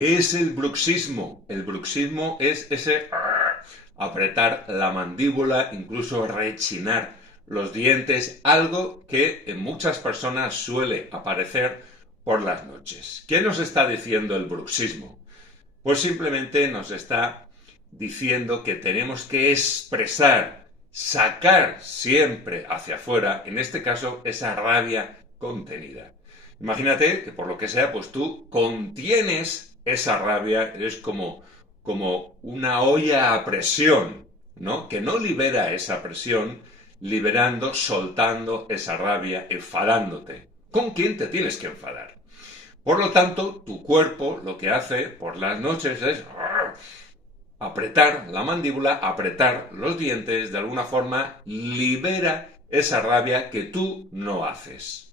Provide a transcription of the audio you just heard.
Es el bruxismo. El bruxismo es ese apretar la mandíbula, incluso rechinar los dientes, algo que en muchas personas suele aparecer por las noches. ¿Qué nos está diciendo el bruxismo? Pues simplemente nos está diciendo que tenemos que expresar, sacar siempre hacia afuera, en este caso, esa rabia contenida. Imagínate que por lo que sea, pues tú contienes esa rabia, eres como una olla a presión, ¿no? Que no libera esa presión, liberando, soltando esa rabia, enfadándote. ¿Con quién te tienes que enfadar? Por lo tanto, tu cuerpo lo que hace por las noches es apretar la mandíbula, apretar los dientes, de alguna forma libera esa rabia que tú no haces.